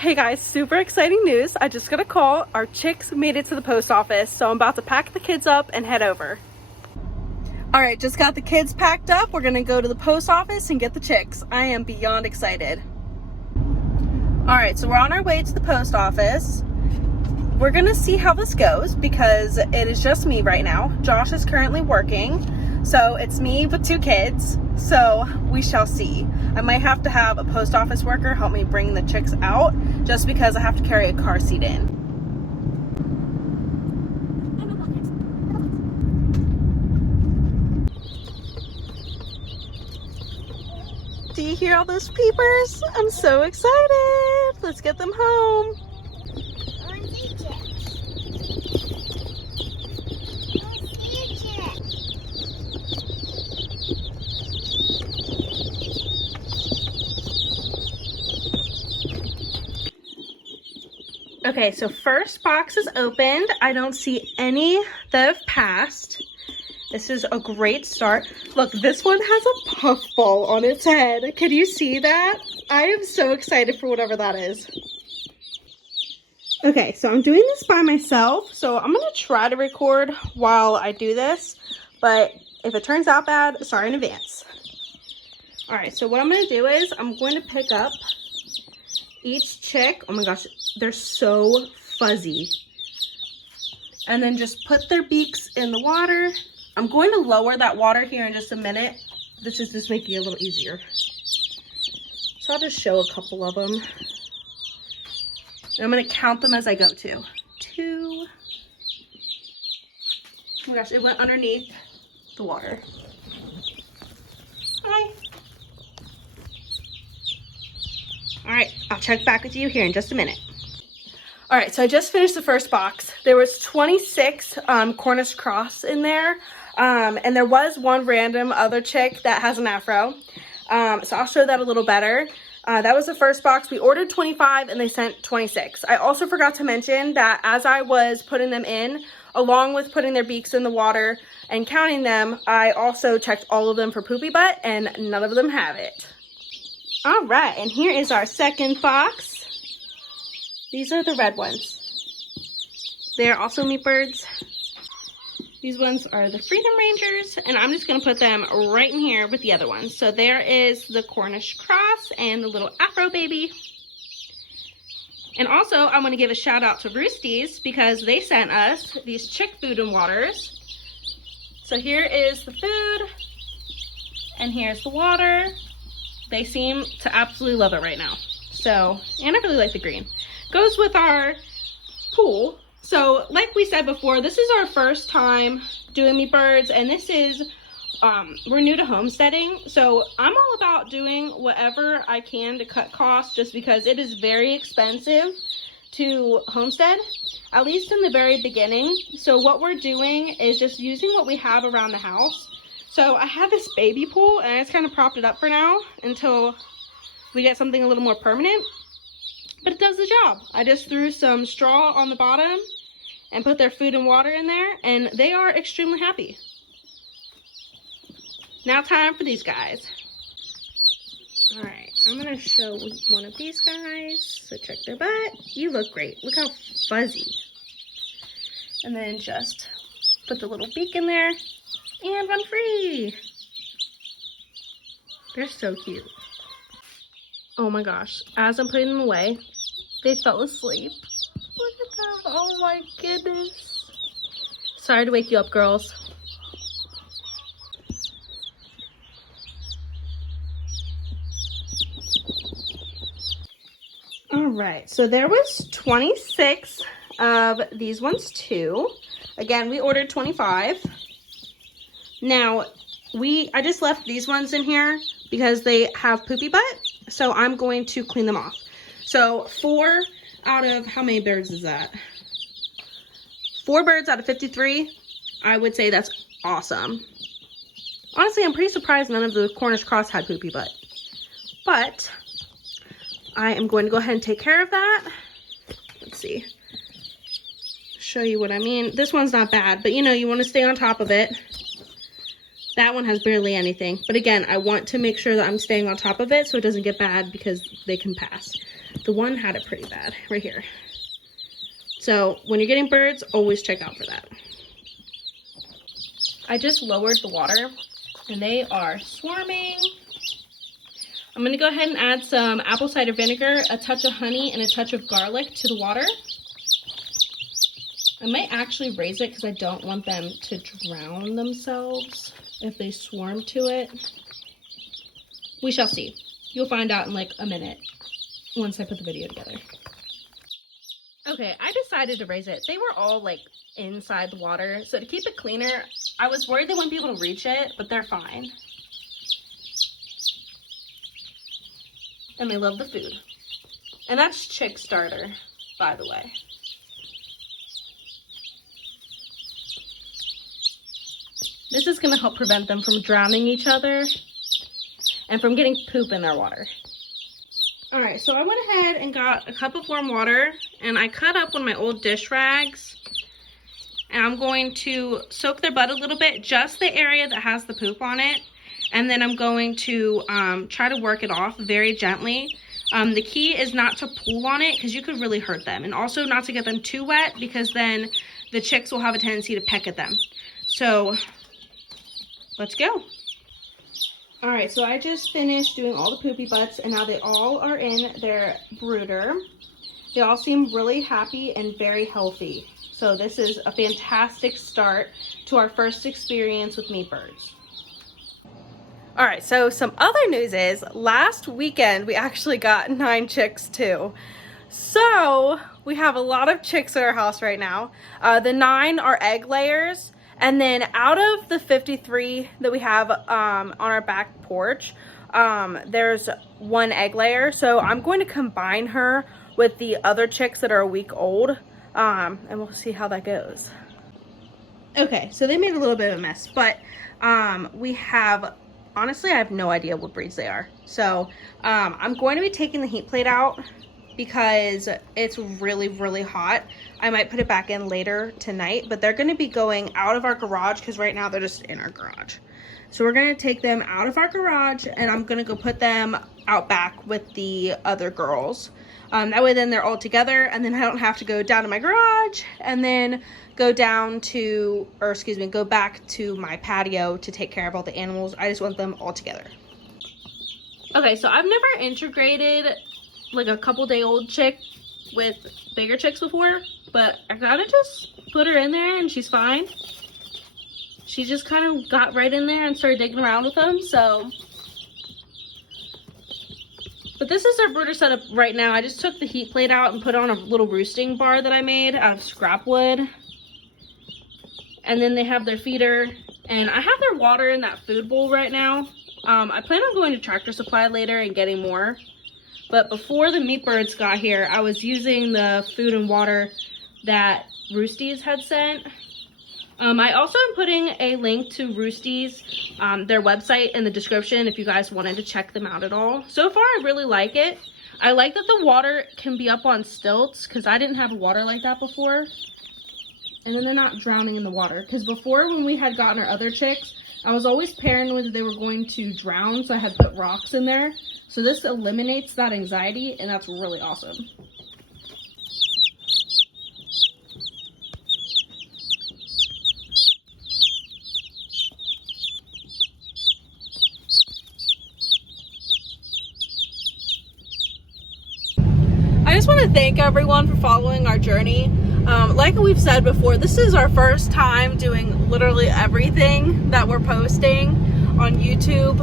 Hey guys, super exciting news. I just got a call. Our chicks made it to the post office, so I'm about to pack the kids up and head over. All right, just got the kids packed up. We're gonna go to the post office and get the chicks. I am beyond excited. All right, so we're on our way to the post office. We're gonna see how this goes because it is just me right now. Josh is currently working, so it's me with 2 kids. So we shall see. I might have to have a post office worker help me bring the chicks out just because I have to carry a car seat in. Do you hear all those peepers? I'm so excited. Let's get them home. Okay, so first box is opened. I don't see any that have passed. This is a great start. Look, this one has a puffball on its head. Can you see that? I am so excited for whatever that is. Okay, so I'm doing this by myself, so I'm gonna try to record while I do this, but if it turns out bad, sorry in advance. All right, so what I'm gonna do is I'm going to pick up each chick. Oh my gosh, they're so fuzzy. And then just put their beaks in the water. I'm going to lower that water here in just a minute. This is just making it a little easier. So I'll just show a couple of them. And I'm gonna count them as I go too. 2. Oh my gosh, it went underneath the water. Hi. All right, I'll check back with you here in just a minute. All right, so I just finished the first box. There was 26 Cornish cross in there, and there was one random other chick that has an afro. So I'll show that a little better. That was the first box. We ordered 25 and they sent 26. I also forgot to mention that as I was putting them in, along with putting their beaks in the water and counting them, I also checked all of them for poopy butt and none of them have it. All right, and here is our second box. These are the red ones. They're also meat birds. These ones are the Freedom Rangers, and I'm just gonna put them right in here with the other ones. So there is the Cornish cross and the little Afro baby. And also, I wanna give a shout out to Roostys because they sent us these chick food and waters. So here is the food, and here's the water. They seem to absolutely love it right now. So, and I really like the green. Goes with our pool. So, like we said before, this is our first time doing meat birds, and this is, we're new to homesteading. So, I'm all about doing whatever I can to cut costs just because it is very expensive to homestead, at least in the very beginning. So, what we're doing is just using what we have around the house. So I have this baby pool and I just kind of propped it up for now until we get something a little more permanent, but it does the job. I just threw some straw on the bottom and put their food and water in there and they are extremely happy. Now time for these guys. All right, I'm gonna show one of these guys. So check their butt. You look great. Look how fuzzy. And then just put the little beak in there. And run free. They're so cute. Oh my gosh. As I'm putting them away, they fell asleep. Look at that. Oh my goodness. Sorry to wake you up, girls. All right. So there was 26 of these ones too. Again, we ordered 25. Now, I just left these ones in here because they have poopy butt, so I'm going to clean them off. So 4 out of, how many birds is that? 4 birds out of 53, I would say that's awesome. Honestly, I'm pretty surprised none of the Cornish cross had poopy butt. But I am going to go ahead and take care of that. Let's see. Show you what I mean. This one's not bad, but you know, you want to stay on top of it. That one has barely anything. But again, I want to make sure that I'm staying on top of it so it doesn't get bad because they can pass. The one had it pretty bad right here. So when you're getting birds, always check out for that. I just lowered the water and they are swarming. I'm gonna go ahead and add some apple cider vinegar, a touch of honey, and a touch of garlic to the water. I might actually raise it because I don't want them to drown themselves if they swarm to it. We shall see. You'll find out in like a minute once I put the video together. Okay, I decided to raise it. They were all like inside the water, so to keep it cleaner, I was worried they wouldn't be able to reach it, but they're fine. And they love the food. And that's chick starter, by the way. This is going to help prevent them from drowning each other and from getting poop in their water. Alright, so I went ahead and got a cup of warm water and I cut up one of my old dish rags. And I'm going to soak their butt a little bit, just the area that has the poop on it. And then I'm going to try to work it off very gently. The key is not to pull on it because you could really hurt them. And also not to get them too wet because then the chicks will have a tendency to peck at them. So let's go. Alright, so I just finished doing all the poopy butts and now they all are in their brooder. They all seem really happy and very healthy. So this is a fantastic start to our first experience with meat birds. Alright, so some other news is last weekend we actually got 9 chicks too. So we have a lot of chicks at our house right now. The 9 are egg layers. And then out of the 53 that we have on our back porch, there's 1 egg layer. So I'm going to combine her with the other chicks that are a week old. And we'll see how that goes. Okay, so they made a little bit of a mess. But we have, honestly, I have no idea what breeds they are. So I'm going to be taking the heat plate out because it's really, really hot. I might put it back in later tonight, but they're going to be going out of our garage because right now they're just in our garage. So we're going to take them out of our garage and I'm going to go put them out back with the other girls. That way then they're all together and then I don't have to go down to my garage and then go down to, or excuse me, go back to my patio to take care of all the animals. I just want them all together. Okay, so I've never integrated like a couple-day-old chick with bigger chicks before, but I gotta just put her in there and she's fine. She just kind of got right in there and started digging around with them, so. But this is their brooder setup right now. I just took the heat plate out and put on a little roosting bar that I made out of scrap wood. And then they have their feeder, and I have their water in that food bowl right now. I plan on going to Tractor Supply later and getting more. But before the meat birds got here, I was using the food and water that Roostys had sent. I also am putting a link to Roostys, their website, in the description if you guys wanted to check them out at all. So far, I really like it. I like that the water can be up on stilts because I didn't have water like that before. And then they're not drowning in the water. Because before, when we had gotten our other chicks, I was always paranoid that they were going to drown, so I had put rocks in there. So this eliminates that anxiety, and that's really awesome. I just want to thank everyone for following our journey. Like we've said before, this is our first time doing literally everything that we're posting on YouTube,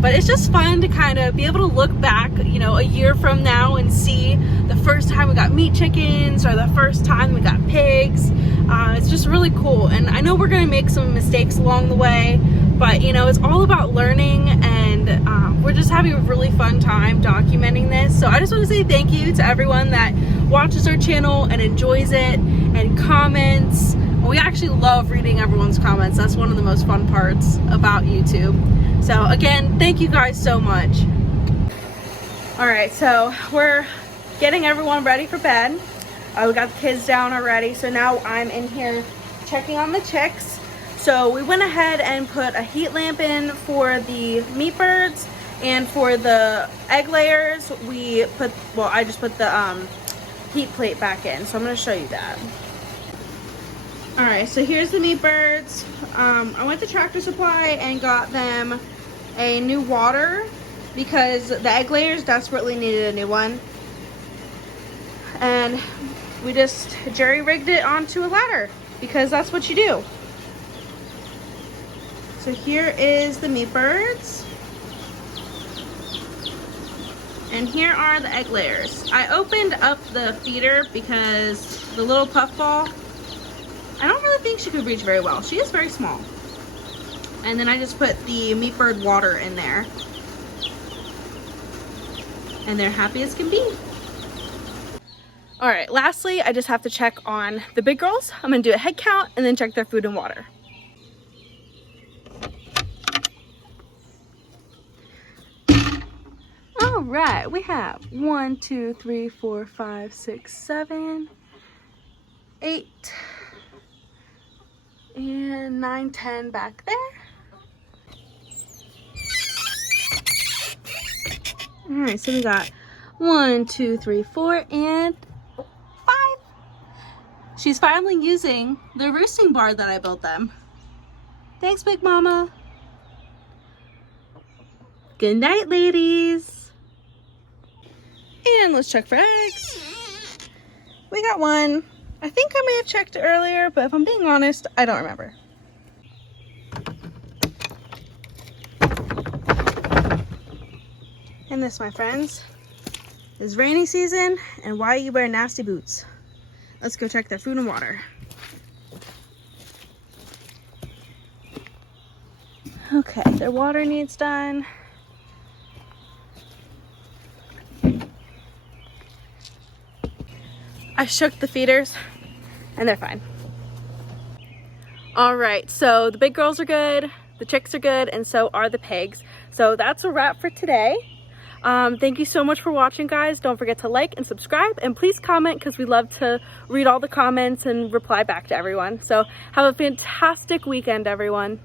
but it's just fun to kind of be able to look back, you know, a year from now and see the first time we got meat chickens or the first time we got pigs. It's just really cool, and I know we're gonna make some mistakes along the way, but you know, it's all about learning, and we're just having a really fun time documenting this. So I just want to say thank you to everyone that watches our channel and enjoys it and comments. We actually love reading everyone's comments. That's one of the most fun parts about YouTube. So again, thank you guys so much. All right, so we're getting everyone ready for bed. We got the kids down already, so now I'm in here checking on the chicks. So we went ahead and put a heat lamp in for the meat birds, And for the egg layers, we put, well, I just put the heat plate back in. So I'm going to show you that. All right, so here's the meat birds. I went to Tractor Supply and got them a new water because the egg layers desperately needed a new one. And we just jerry-rigged it onto a ladder because that's what you do. So here is the meat birds. And here are the egg layers. I opened up the feeder because the little puffball, I don't really think she could reach very well. She is very small. And then I just put the meat bird water in there. And they're happy as can be. All right, lastly, I just have to check on the big girls. I'm gonna do a head count and then check their food and water. All right, we have 1, 2, 3, 4, 5, 6, 7, 8, and 9, 10 back there. All right, so we got 1, 2, 3, 4, and 5. She's finally using the roosting bar that I built them. Thanks, Big Mama. Good night, ladies. And let's check for eggs. We got one. I think I may have checked earlier, but if I'm being honest, I don't remember. And this, my friends, is rainy season and why you wear nasty boots. Let's go check their food and water. Okay, their water needs done. I shook the feeders and they're fine. All right, so the big girls are good, the chicks are good, and so are the pigs. So that's a wrap for today. Thank you so much for watching, guys. Don't forget to like and subscribe, and please comment because we love to read all the comments and reply back to everyone. So have a fantastic weekend, everyone.